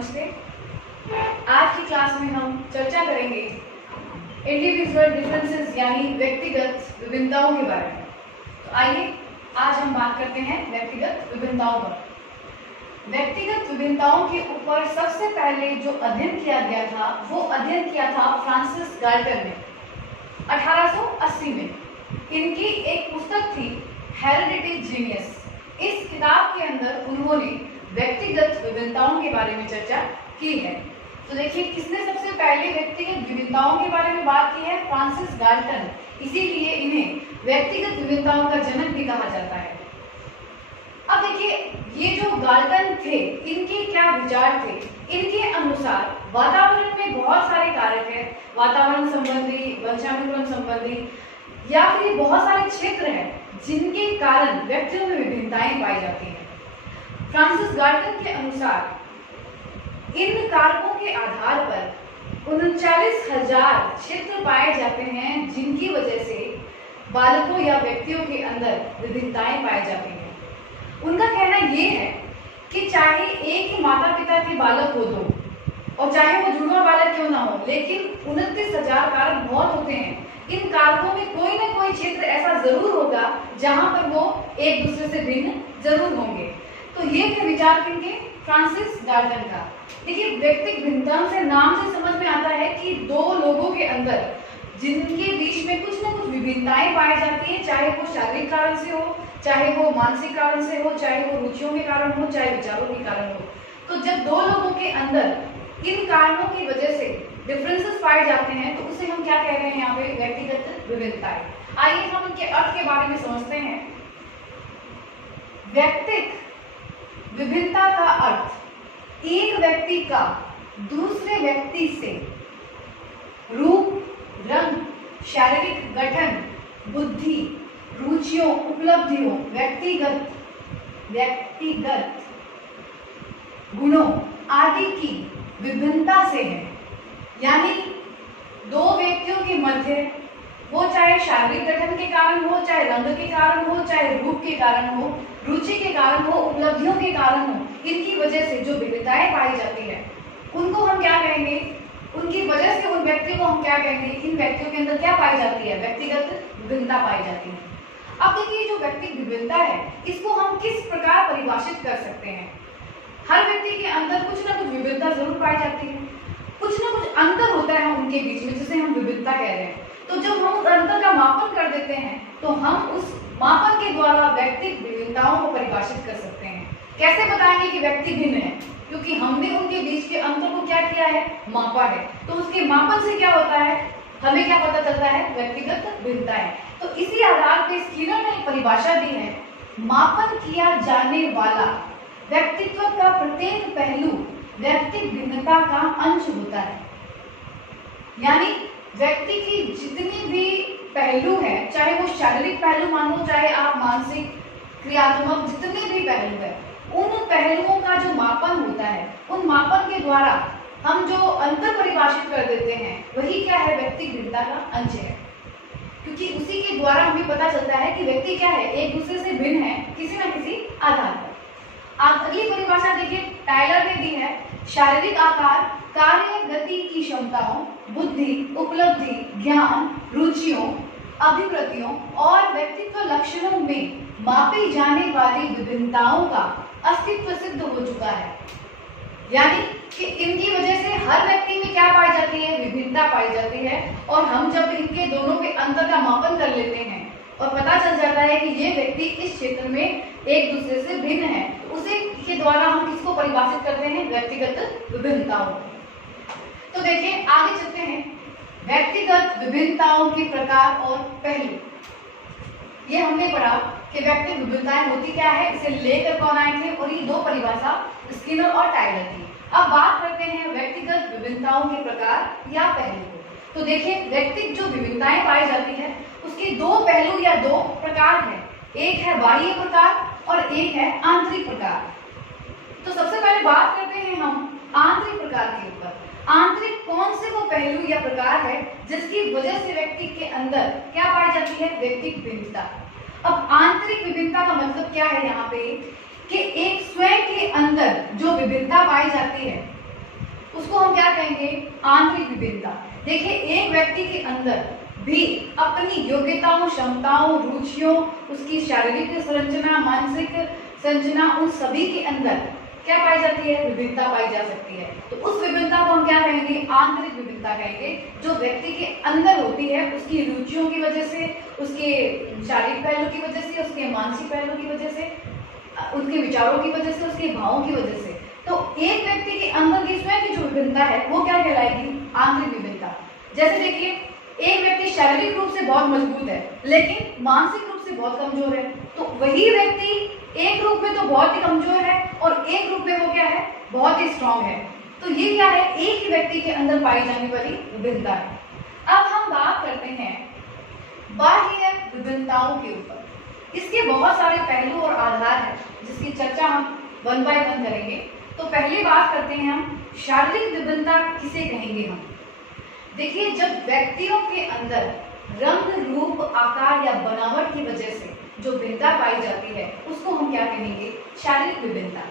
नमस्ते। आज की क्लास में हम चर्चा करेंगे इंडिविजुअल डिफरेंसेस यानी व्यक्तिगत विभिन्नताओं के बारे में। तो आइए आज हम बात करते हैं व्यक्तिगत विभिन्नताओं पर। व्यक्तिगत विभिन्नताओं के ऊपर सबसे पहले जो अध्ययन किया गया था वो अध्ययन किया था फ्रांसिस गाल्टन ने 1880 में। इनकी एक पुस्तक थी हेरेडिटी जीनियस। इस किताब के अंदर उन्होंने व्यक्तिगत विभिन्नताओं के बारे में चर्चा की है। तो देखिए किसने सबसे पहले व्यक्तिगत विभिन्नताओं के बारे में बात की है? Francis Galton. इसीलिए इन्हें व्यक्तिगत विभिन्नताओं का जनक भी कहा जाता है। अब देखिए ये जो गाल्टन थे इनके क्या विचार थे? इनके अनुसार वातावरण में बहुत सारे कारक हैं, वातावरण संबंधी, वंशानुक्रम संबंधी या फिर बहुत सारे क्षेत्र हैं जिनके कारण व्यक्तियों में विभिन्नताएं पाई जाती हैं। फ्रांसिस गाल्टन के अनुसार इन कारकों के आधार पर 39,000 क्षेत्र पाए जाते हैं जिनकी वजह से बालकों या व्यक्तियों के अंदर विभिन्नताएं पाई जाती हैं। उनका कहना यह है कि चाहे एक ही माता पिता के बालक हो दो और चाहे वो जुड़वा बालक क्यों ना हो, लेकिन 29,000 कारक बहुत होते हैं। इन कारकों में कोई न कोई क्षेत्र ऐसा जरूर होगा जहां पर वो एक दूसरे से भिन्न जरूर होंगे। तो ये थे विचार किनके? फ्रांसिस गाल्टन का। देखिए व्यक्तिगत भिन्नता से नाम से समझ में आता है कि दो लोगों के अंदर जिनके बीच में कुछ न कुछ विभिन्नताएं पाई जाती है, चाहे वो शारीरिक कारण से हो, चाहे वो मानसिक कारण से हो, चाहे वो रुचियों के कारण हो, चाहे विचारों के कारण हो। तो जब दो लोगों के अंदर इन कारणों की वजह से डिफरेंसेस पाए जाते हैं तो उसे हम क्या कह रहे हैं यहाँ पे? व्यक्तिगत विभिन्नताएं। आइए हम इनके अर्थ के बारे में समझते हैं। व्यक्तिगत विभिन्नता का अर्थ एक व्यक्ति का दूसरे व्यक्ति से रूप, रंग, शारीरिक गठन, बुद्धि, रुचियों, उपलब्धियों, व्यक्तिगत गुणों आदि की विभिन्नता से है। यानी दो व्यक्तियों के मध्य वो चाहे शारीरिक गठन के कारण हो, चाहे रंग के कारण हो, चाहे रूप के कारण हो, रुचि के कारण हो, उपलब्धियों के कारण हो, इनकी वजह से जो विभिन्नताएं पाई जाती है उनको हम क्या कहेंगे? उनकी वजह से उन व्यक्तियों को हम क्या कहेंगे? इन व्यक्तियों के अंदर क्या पाई जाती है? व्यक्तिगत विभिन्नता पाई जाती है। अब देखिए जो व्यक्तिगत विभिन्नता है इसको हम किस प्रकार परिभाषित कर सकते हैं? हर व्यक्ति के अंदर कुछ ना कुछ विभिन्नता जरूर पाई जाती है, कुछ ना कुछ अंतर होता है उनके बीच में, जिसे हम विभिन्नता कह रहे हैं। तो जब हम उस अंतर का मापन कर देते हैं तो हम उस मापन के द्वारा व्यक्तिगत विभिन्नताओं को परिभाषित कर सकते हैं। कैसे बताएंगे कि व्यक्ति भिन्न है? क्योंकि हमने उनके बीच के अंतर को क्या किया है? मापा है। तो उसके मापन से क्या होता है? हमें क्या पता चलता है? व्यक्तिगत भिन्नताएं। तो इसी आधार पर स्किनर ने परिभाषा दी है, मापन किया जाने वाला व्यक्तित्व का प्रत्येक पहलू व्यक्तिगत भिन्नता का अंश होता है। यानी व्यक्ति की जितनी भी पहलू है, चाहे वो शारीरिक पहलू मानो, चाहे आप मानसिक, क्रियात्मक, जितने भी पहलू है, उन पहलुओं का जो मापन होता है, उन मापन के द्वारा हम जो अंतर परिभाषित कर देते हैं वही क्या है? व्यक्तिगत भिन्नता का अंश है। क्योंकि उसी के द्वारा हमें पता चलता है कि व्यक्ति क्या है? एक दूसरे से भिन्न है किसी न किसी आधार पर। आप अगली परिभाषा देखिए, टायलर ने दी है, शारीरिक आकार, कार्य गति की क्षमताओं, बुद्धि, उपलब्धि, ज्ञान, रुचियों, अभिवृत्तियों और व्यक्तित्व लक्षणों में मापी जाने वाली विभिन्नताओं का अस्तित्व सिद्ध हो चुका है। यानी कि इनकी वजह से हर व्यक्ति में क्या पाई जाती है? विभिन्नता पाई जाती है। और हम जब इनके दोनों के अंतर का मापन कर लेते हैं और पता चल जाता है कि ये व्यक्ति इस क्षेत्र में एक दूसरे से भिन्न है, तो उसे के द्वारा हम किसको परिभाषित करते हैं? व्यक्तिगत विभिन्नताओं। तो देखिए आगे चलते हैं, व्यक्तिगत विभिन्नताओं के प्रकार और पहलू। ये हमने पढ़ा कि व्यक्तिगत विभिन्नताएं होती क्या है, इसे लेकर कौन आए थे, और ये दो परिभाषा स्किनर और टायलर की। अब बात करते हैं व्यक्तिगत विभिन्नताओं के प्रकार या पहलू को। तो देखिए व्यक्तिगत जो विभिन्नताएं पाई जाती है उसके दो पहलू या दो प्रकार हैं। एक है बाह्य प्रकार और एक है आंतरिक प्रकार। तो सबसे पहले बात करते हैं हम आंतरिक प्रकार के ऊपर। आंतरिक कौन से वो पहलू या प्रकार है जिसकी वजह से व्यक्ति के अंदर क्या पाई जाती है? व्यक्तिगत विभिन्नता। अब आंतरिक विभिन्नता का मतलब क्या है यहाँ पे? कि एक स्वयं के अंदर जो विभिन्नता पाई जाती है उसको हम क्या कहेंगे? आंतरिक विभिन्नता। देखिए, एक व्यक्ति के अंदर भी अपनी योग्यताओं, क्षमताओं, रुचियों, उसकी शारीरिक संरचना, मानसिक संरचना, उन सभी के अंदर क्या पाई जाती है? विभिन्नता पाई जा सकती है। तो उस विभिन्नता को हम क्या कहेंगे? आंतरिक विभिन्नता कहेंगे, जो व्यक्ति के अंदर होती है, उसकी रुचियों की वजह से, उसके शारीरिक पहलू की वजह से, उसके मानसिक पहलू की वजह से, उसके विचारों की वजह से, उसके भावों की वजह से। तो एक व्यक्ति के अंदर की स्वयं की जो विभिन्नता है वो क्या कहलाएगी? आंतरिक विभिन्नता। जैसे देखिए, एक व्यक्ति शारीरिक रूप से बहुत मजबूत है लेकिन मानसिक रूप से बहुत कमजोर है, तो वही व्यक्ति एक रूप में तो बहुत ही कमजोर है और एक रूप में वो क्या है? बहुत ही स्ट्रांग है। तो ये क्या है? एक ही व्यक्ति के अंदर पाई जाने वाली विभिन्नता है। अब हम बात करते हैं बाह्य विभिन्नताओं के ऊपर। इसके बहुत सारे पहलू और आधार हैं जिसकी चर्चा हम वन बाय वन करेंगे। तो पहले बात करते हैं हम शारीरिक विभिन्नता किसे कहेंगे हम। देखिए, जब व्यक्तियों के अंदर रंग, रूप, आकार या बनावट की वजह से जो भिन्नता पाई जाती है उसको हम क्या कहेंगे? शारीरिक विभिन्नता।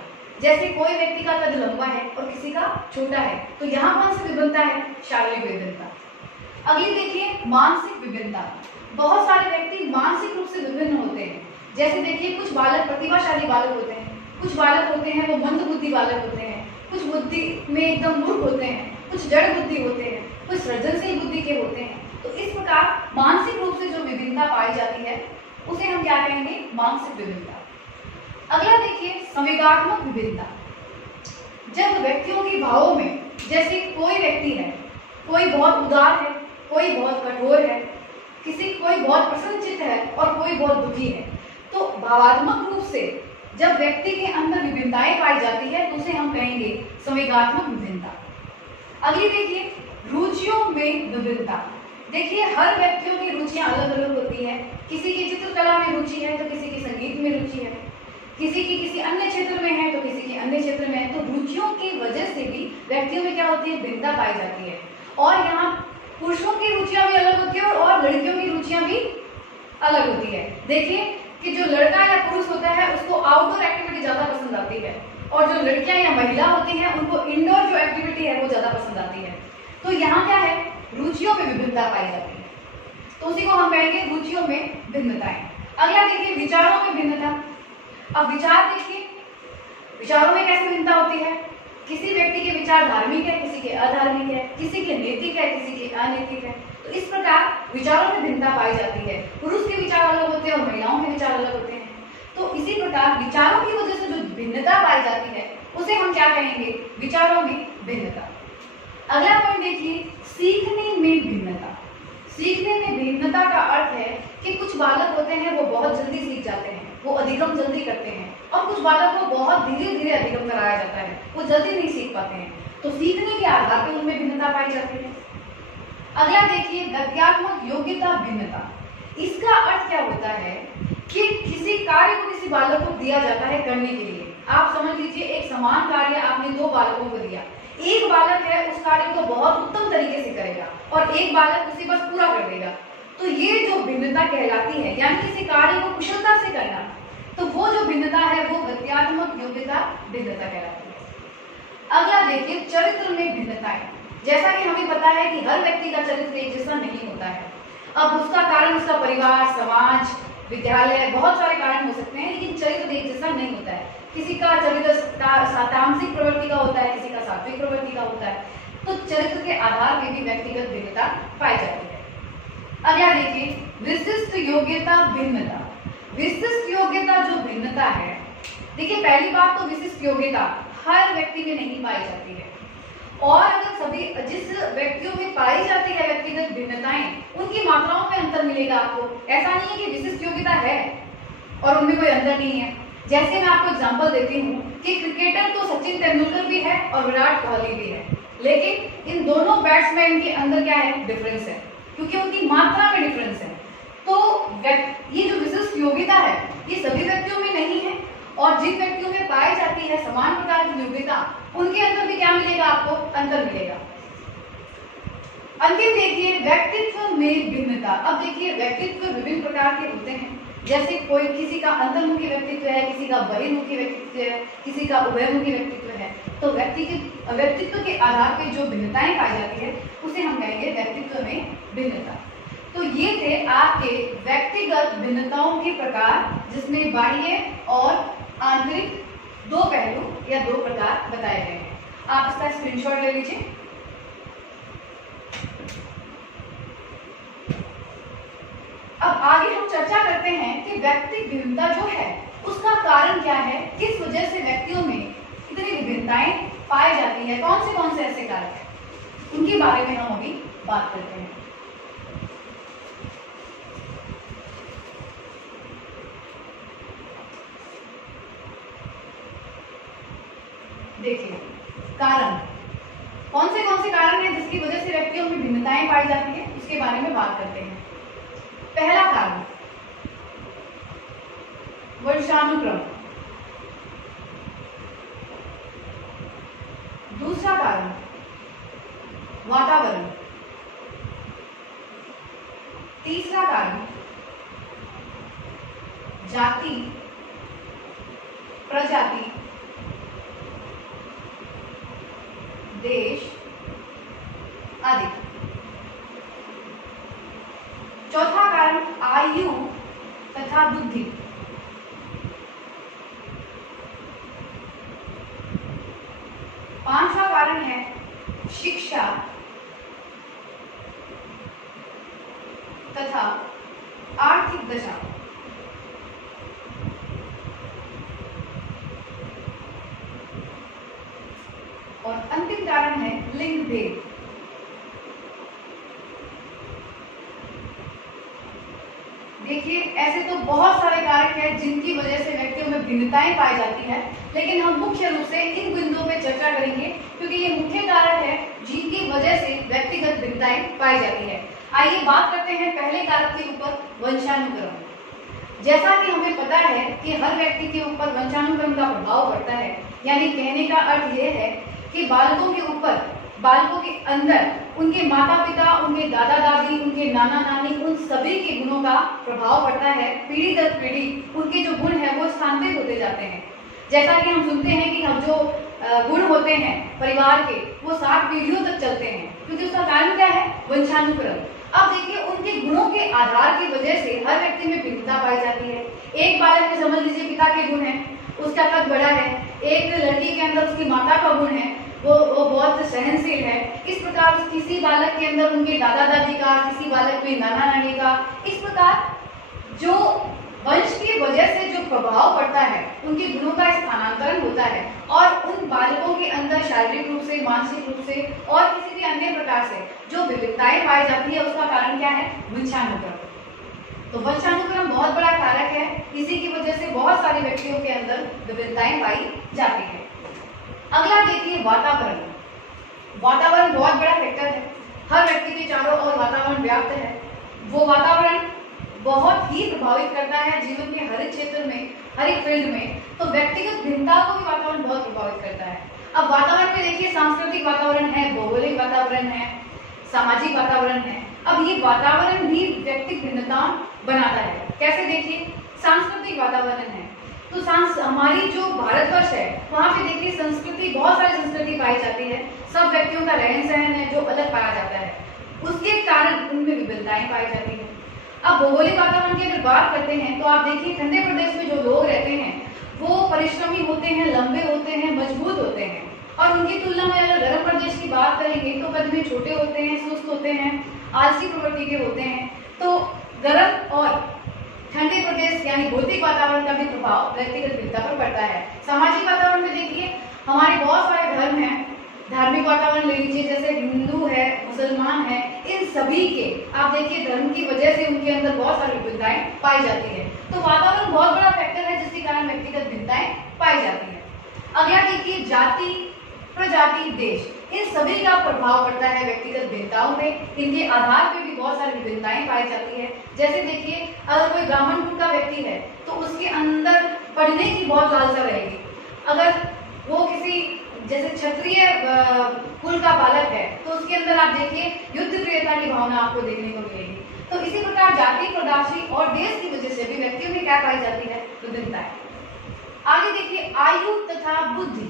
जैसे कोई व्यक्ति का कद लंबा है और किसी का छोटा है, तो यहाँ कौन सी विभिन्नता है? शारीरिक विभिन्नता। अगली देखिए, मानसिक विभिन्नता। बहुत सारे व्यक्ति मानसिक रूप से विभिन्न होते हैं। जैसे देखिए, कुछ बालक प्रतिभाशाली बालक होते हैं, कुछ बालक होते हैं वो मंद बुद्धि बालक होते हैं, कुछ बुद्धि में एकदम मूर्ख होते हैं, कुछ जड़ बुद्धि होते हैं, कुछ सृजनशील बुद्धि के होते हैं। तो इस प्रकार मानसिक रूप से जो विभिन्नता पाई जाती है उसे हम क्या कहेंगे? मानसिक विभिन्नता। अगला देखिए, संवेगात्मक विभिन्नता। जब व्यक्तियों के भावों में, जैसे कोई व्यक्ति है, कोई बहुत उदार है, कोई बहुत कठोर है, कोई बहुत प्रसन्नचित्त है और कोई बहुत दुखी है, तो भावात्मक रूप से जब व्यक्ति के अंदर विभिन्नताएं पाई जाती है तो उसे हम कहेंगे संवेगात्मक विभिन्नता। अगली देखिए, रुचियों में विभिन्नता। देखिए, हर व्यक्तियों की रुचियां अलग अलग होती है। किसी की चित्रकला में रुचि है तो किसी की संगीत में रुचि है, किसी की किसी अन्य क्षेत्र में है तो किसी की अन्य क्षेत्र में है। तो रुचियों की वजह से भी व्यक्तियों में क्या होती है? भिन्नता पाई जाती है। और यहाँ पुरुषों की रुचियां भी अलग होती है और लड़कियों की रुचियां भी अलग होती है। देखिए कि जो लड़का या पुरुष होता है उसको आउटडोर एक्टिविटी ज्यादा पसंद आती है और जो लड़कियां या महिला होती हैं उनको इंडोर जो एक्टिविटी है वो ज्यादा पसंद आती है। तो यहाँ क्या है? रुचियों में विभिन्नता पाई जाती है, तो उसी को हम कहेंगे रुचियों में भिन्नताएं। अगला देखिए, विचारों में भिन्नता। अब विचार देखिए, विचारों में कैसे भिन्नता होती है? किसी व्यक्ति के विचार धार्मिक है, किसी के अधार्मिक है, किसी के नैतिक है, किसी के अनैतिक है। तो इस प्रकार विचारों में भिन्नता पाई जाती है। पुरुष के विचार अलग होते हैं और महिलाओं के विचार अलग होते हैं। तो इसी प्रकार विचारों की वजह से जो भिन्नता पाई जाती है उसे हम क्या कहेंगे? विचारों में भिन्नता। अगला पॉइंट देखिए, सीखने में भिन्नता। सीखने में भिन्नता का अर्थ है कि कुछ बालक होते हैं वो बहुत जल्दी सीख जाते हैं, वो अधिगम जल्दी करते हैं, और कुछ बालक को बहुत धीरे धीरे अधिगम कराया जाता है, वो जल्दी नहीं सीख पाते हैं। तो सीखने के आधार पर उनमें भिन्नता पाई जाती है। अगला देखिए, गत्यात्मक योग्यता भिन्नता। इसका अर्थ क्या होता है कि किसी कार्य को किसी बालक को दिया जाता है करने के लिए। आप समझ लीजिए, एक समान कार्य आपने दो बालकों को दिया। एक बालक है उस कार्य को बहुत उत्तम तरीके से करेगा और एक बालक उसे बस पूरा कर देगा। तो ये जो भिन्नता कहलाती है, यानी किसी कार्य को कुशलता से करना, तो वो जो भिन्नता है वो गत्यात्मक योग्यता भिन्नता कहलाती है। अगला देखिए, चरित्र में भिन्नताएं। जैसा कि हमें पता है कि हर व्यक्ति का चरित्र एक जैसा नहीं होता है। अब उसका कारण उसका परिवार, समाज, विद्यालय, बहुत सारे कारण हो सकते हैं, लेकिन चरित्र एक जैसा नहीं होता है। किसी का चरित्र तामसिक प्रवृत्ति का होता है, किसी का सात्विक प्रवृत्ति का होता है। तो चरित्र के आधार पर भी व्यक्तिगत भिन्नता पाई जाती है। अगला देखिए, विशिष्ट योग्यता भिन्नता। विशिष्ट योग्यता जो भिन्नता है, देखिए पहली बात तो विशिष्ट योग्यता हर व्यक्ति में नहीं पाई जाती है, और अगर सभी जिस व्यक्तियों में पाई जाती है व्यक्तिगत भिन्नताएं, उनकी मात्राओं में अंतर मिलेगा आपको। ऐसा नहीं है कि विशिष्ट योग्यता है और उनमें कोई अंतर नहीं है। जैसे मैं आपको एग्जांपल देती हूँ कि क्रिकेटर तो सचिन तेंदुलकर भी है और विराट कोहली भी है, लेकिन इन दोनों बैट्समैन के अंदर क्या है? डिफरेंस है, क्योंकि उनकी मात्रा में डिफरेंस है। तो ये जो विशिष्ट योग्यता है ये सभी व्यक्तियों में नहीं है, और जिन व्यक्तियों में पाई जाती है समान प्रकार की योग्यता, उनके अंदर भी क्या मिलेगा? आपको अंतर मिलेगा। अंतिम देखिए, व्यक्तित्व में भिन्नता। अब देखिए, व्यक्तित्व विभिन्न प्रकार के होते हैं। जैसे किसी का अंतर्मुखी व्यक्तित्व है, किसी का बहिर्मुखी व्यक्तित्व है, किसी का उभयमुखी व्यक्तित्व है। तो व्यक्तित्व के आधार पर जो भिन्नताएं पाई जाती है उसे हम कहेंगे व्यक्तित्व में भिन्नता। तो ये थे आपके व्यक्तिगत भिन्नताओं के प्रकार, जिसमें बाह्य और आंतरिक दो पहलू या दो प्रकार बताए गए हैं। आप इसका स्क्रीनशॉट ले लीजिए। अब आगे हम चर्चा करते हैं कि व्यक्तिगत भिन्नता जो है उसका कारण क्या है, किस वजह से व्यक्तियों में इतनी विभिन्नताएं पाई जाती है, कौन से ऐसे कारक हैं, उनके बारे में हम अभी बात करते हैं। देखिए, कारण कौन से कारण हैं जिसकी वजह से व्यक्तियों में भिन्नताएं पाई जाती है, उसके बारे में बात करते हैं। पहला कारण वंशानुक्रम, दूसरा कारण वातावरण, तीसरा कारण जाति, प्रजाति, देश आदि। चौथा कारण आयु तथा बुद्धि। पांचवा कारण है शिक्षा तथा आर्थिक दशा। और अंतिम कारण है लिंग भेद। देखिए, ऐसे तो बहुत सारे कारक हैं जिनकी वजह से व्यक्तियों में भिन्नताएं पाई जाती है, लेकिन हम मुख्य रूप से इन बिंदुओं पे चर्चा करेंगे क्योंकि ये मुख्य कारक है जिनकी वजह से व्यक्तिगत भिन्नताएं पाई जाती है। आइए बात करते हैं पहले कारक के ऊपर, वंशानुक्रम। जैसा कि हमें पता है कि हर व्यक्ति के ऊपर वंशानुक्रम का प्रभाव पड़ता है, यानी कहने का अर्थ यह है कि बालकों के अंदर उनके माता पिता, उनके दादा दादी, उनके नाना नानी, उन सभी के गुणों का प्रभाव पड़ता है। पीढ़ी दर पीढ़ी उनके जो गुण है वो स्थानांतरित होते जाते हैं। जैसा कि हम सुनते हैं कि हम जो गुण होते हैं परिवार के, वो 7 पीढ़ियों तक चलते हैं, क्योंकि उसका कारण क्या है, वंशानुक्रम। अब देखिए, उनके गुणों के आधार की वजह से हर व्यक्ति में भिन्नता पाई जाती है। एक बालक में समझ लीजिए पिता के गुण है, उसका कद बड़ा है। एक लड़की के अंदर उसकी माता का गुण है, वो बहुत सहनशील है। इस प्रकार किसी बालक के अंदर उनके दादा दादी का, किसी बालक में नाना नानी का। इस प्रकार जो वंश की वजह से जो प्रभाव पड़ता है, उनके गुणों का स्थानांतरण होता है और उन बालकों के अंदर शारीरिक रूप से, मानसिक रूप से और किसी भी अन्य प्रकार से जो विविधताएं पाई जाती है, उसका कारण क्या है, वंशानुक्रम। तो वंशानुक्रम बहुत बड़ा कारक है, इसी की वजह से बहुत सारे व्यक्तियों के अंदर विविधताएं पाई जाती है। अगला देखिए, वातावरण। वातावरण बहुत बड़ा फैक्टर है, हर व्यक्ति के चारों ओर वातावरण व्याप्त है। वो वातावरण बहुत ही प्रभावित करता है जीवन के हर एक क्षेत्र में, हर एक फील्ड में। तो व्यक्तिगत भिन्नता को भी वातावरण बहुत प्रभावित करता है। अब वातावरण में देखिए, सांस्कृतिक वातावरण है, भौगोलिक वातावरण है, सामाजिक वातावरण है। अब ये वातावरण भी व्यक्तिगत भिन्नता बनाता है। कैसे, देखिए, सांस्कृतिक वातावरण है तो हमारी जो भारतवर्ष है, वहाँ पे देखिए संस्कृति, बहुत सारी संस्कृति पाई जाती है। सब व्यक्तियों का रहन सहन है जो अलग पाया जाता है, उसके कारण उनमें विविधताएं पाई जाती है। अब भौगोलिक वातावरण की अगर बात करते हैं तो आप देखिए, ठंडे प्रदेश में जो लोग रहते हैं वो परिश्रमी होते हैं, लंबे होते हैं, मजबूत होते हैं। और उनकी तुलना में अगर गर्म प्रदेश की बात करेंगे तो कद में छोटे होते हैं, सुस्त होते हैं, आलसी प्रवृत्ति के होते हैं। तो गर्म और ठंडे प्रदेश यानी भौतिक वातावरण का भी प्रभाव व्यक्तिगत भिन्नता पर पड़ता है। सामाजिक वातावरण में देखिए, हमारे बहुत सारे धर्म हैं, धार्मिक वातावरण ले लीजिए, जैसे हिंदू है, मुसलमान है, इन सभी के आप देखिए धर्म की वजह से उनके अंदर बहुत सारी विविधताएं पाई जाती है। तो वातावरण बहुत बड़ा फैक्टर है जिसके कारण व्यक्तिगत भिन्नताएं पाई जाती है। अगला देखिए, जाति, प्रजाति, देश, इन सभी का प्रभाव पड़ता है व्यक्तिगत भिन्नताओं में। इनके आधार पर भी बहुत सारी विभिन्नताएं पाई जाती है। जैसे देखिए, अगर कोई ब्राह्मण कुल का व्यक्ति है तो उसके अंदर पढ़ने की बहुत लालसा रहेगी। अगर वो किसी जैसे क्षत्रिय कुल का बालक है तो उसके अंदर आप देखिए युद्ध प्रियता की भावना आपको देखने को मिलेगी। तो इसी प्रकार जाति, प्रजाति और देश की वजह से भी व्यक्तियों में क्या पाई जाती है, विभिन्नताएं। आगे देखिए, आयु तथा बुद्धि। 1 व्यक्ति के 4 और वातावरण व्याप्त है। वो वातावरण बहुत बड़ा फैक्टर है जिसके कारण व्यक्तियों में भिन्नताएं पाई जाती है। जैसे देखिए, अगर कोई ब्राह्मण कुल का व्यक्ति है तो उसके अंदर आप देखिए संस्कृति, बहुत सारी संस्कृति पाई जाती है। अगर वो किसी जैसे क्षत्रिय कुल का बालक है तो उसके अंदर आप देखिए युद्ध प्रियता की भावना आपको देखने को मिलेगी। तो इसी प्रकार जाति, प्रजाति, देश की वजह से भी व्यक्तियों में क्या पाई जाती है, विभिन्नताएं। आगे देखिए, आयु तथा बुद्धि।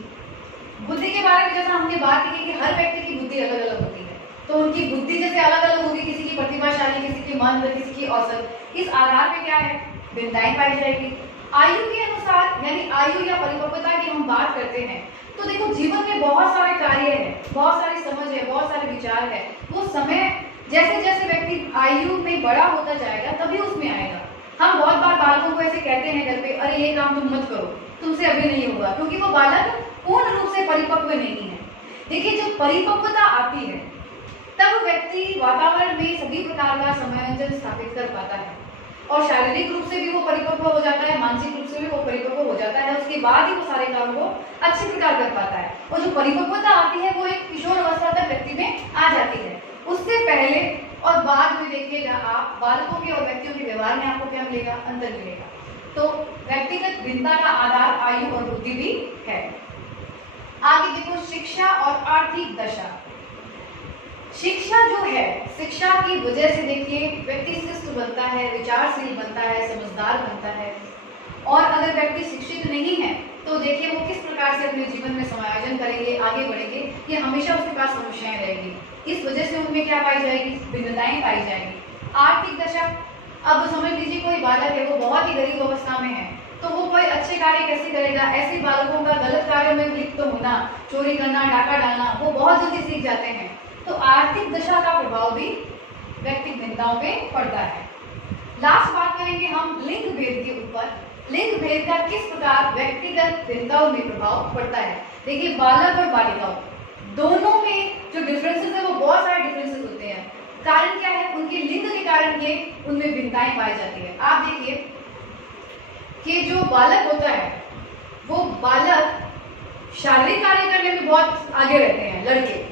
बुद्धि के बारे में जैसा हमने बात की कि हर व्यक्ति की बुद्धि अलग अलग होती है, तो उनकी बुद्धि जैसे अलग अलग होगी, किसी की प्रतिभाशाली, किसी की मंद, किसी की औसत, इस आधार पे क्या है भिन्नताएं पाई जाएगी। आयु के अनुसार, यानी आयु या परिपक्वता की हम बात करते हैं तो देखो जीवन में बहुत सारे कार्य है, बहुत सारी समझ है, बहुत सारे विचार है, वो समय जैसे जैसे व्यक्ति आयु में बड़ा होता जाएगा तभी उसमें आएगा। हम बहुत बार बालकों को ऐसे कहते हैं घर पे, अरे ये काम तुम मत करो, तुमसे अभी नहीं होगा, क्योंकि वो बालक पूर्ण रूप से परिपक्व नहीं है। देखिए जब परिपक्वता आती है तब व्यक्ति वातावरण में सभी प्रकार का समायोजन स्थापित कर पाता है और शारीरिक रूप से भी वो परिपक्व हो जाता है, मानसिक रूप से भी वो परिपक्व हो जाता है, उसके बाद ही वो सारे काम को अच्छे प्रकार कर पाता है। और जो परिपक्वता आती है वो एक किशोर अवस्था तक व्यक्ति में आ जाती है। उससे पहले और बाद में देखिएगा आप बालकों के और व्यक्तियों के व्यवहार में आपको क्या मिलेगा, अंतर मिलेगा। तो व्यक्तिगत भिन्नता का आधार आयु और बुद्धि भी है। आगे देखो शिक्षा और आर्थिक दशा। शिक्षा जो है, शिक्षा की वजह से देखिए व्यक्ति शिष्ट बनता है, विचारशील बनता है, समझदार बनता है। और अगर व्यक्ति शिक्षित नहीं है तो देखिए वो किस प्रकार से अपने जीवन में समायोजन करेंगे, आगे बढ़ेंगे, ये हमेशा उसके पास समस्याएं रहेगी। इस वजह से उनमें क्या पाई जाएगी, भिन्नताएं पाई जाएगी। आर्थिक दशा, अब समझ लीजिए कोई बालक है वो बहुत ही गरीब अवस्था में है, तो वो कोई अच्छे कार्य कैसे करेगा। ऐसे बालकों का गलत कार्यों में लिप्त होना, चोरी करना, डाका डालना, वो बहुत जल्दी सीख जाते हैं। तो आर्थिक दशा का प्रभाव भी व्यक्तिगत भिन्नताओं पे पड़ता है। लास्ट बात करेंगे हम लिंग भेद के ऊपर। लिंग भेद का किस प्रकार व्यक्तिगत भिन्नताओं में प्रभाव पड़ता है। देखिए बालक और बालिकाओं दोनों में जो डिफरेंसेस है वो बहुत सारे डिफरेंसेस होते हैं। कारण क्या है, उनके लिंग के कारण ये उनमें भिन्नताएं पाई जाती है। आप देखिए कि जो बालक होता है वो बालक शारीरिक कार्य करने में बहुत आगे रहते हैं लड़के,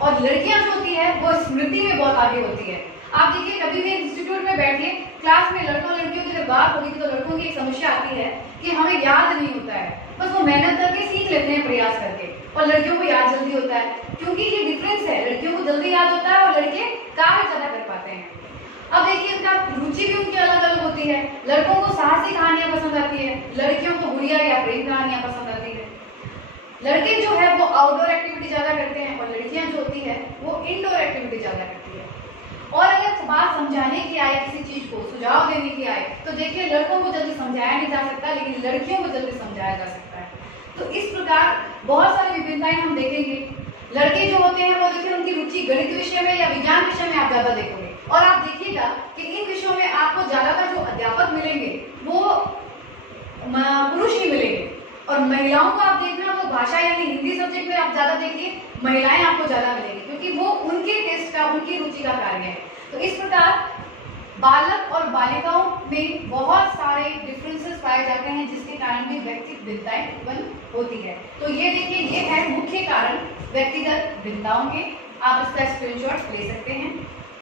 और लड़कियां जो होती है वो स्मृति में बहुत आगे होती है। आप देखिए कभी भी इंस्टीट्यूट में बैठिए, क्लास में लड़कों लड़कियों की जब बात होगी तो लड़कों की एक समस्या आती है कि हमें याद नहीं होता है, बस वो मेहनत करके सीख लेते हैं प्रयास करके, और लड़कियों को याद जल्दी होता है। क्योंकि ये डिफरेंस है, लड़कियों को जल्दी याद होता है और लड़के कार्य ज्यादा कर पाते हैं। अब देखिए उनका रुचि भी उनकी अलग अलग होती है। लड़कों को साहसी कहानियां पसंद आती है, लड़कियों को गुड़िया या प्रेम कहानियां पसंद आती है। लड़के जो है वो आउटडोर एक्टिविटी ज्यादा करते हैं और लड़कियां जो होती है वो इंडोर एक्टिविटी ज्यादा करती है। और अगर बात समझाने की आए, किसी चीज को सुझाव देने की आए, तो देखिए लड़कों को जल्दी समझाया नहीं जा सकता, लेकिन लड़कियों को जल्दी समझाया जा सकता है। तो इस प्रकार बहुत सारी विभिन्नताएं हम देखेंगे। लड़के जो होते हैं वो देखिए उनकी रुचि गणित विषय में या विज्ञान विषय में आप ज्यादा देखोगे, और आप देखिएगा कि इन विषयों में आपको ज्यादातर जो अध्यापक मिलेंगे वो पुरुष ही मिलेंगे। और महिलाओं को आप देखना तो भाषा यानी हिंदी सब्जेक्ट में आप ज्यादा देखिए महिलाएं आपको ज्यादा मिलेंगी, क्योंकि वो उनके टेस्ट का, उनकी रुचि का कार्य है। तो इस प्रकार बालक और बालिकाओं में बहुत सारे डिफरेंसेस पाए जाते हैं, जिसके कारण भी व्यक्तिगत भिन्नताएं उत्पन्न होती है। तो ये देखिए ये है मुख्य कारण व्यक्तिगत भिन्नताओं के। आप इसका स्क्रीनशॉट ले सकते हैं।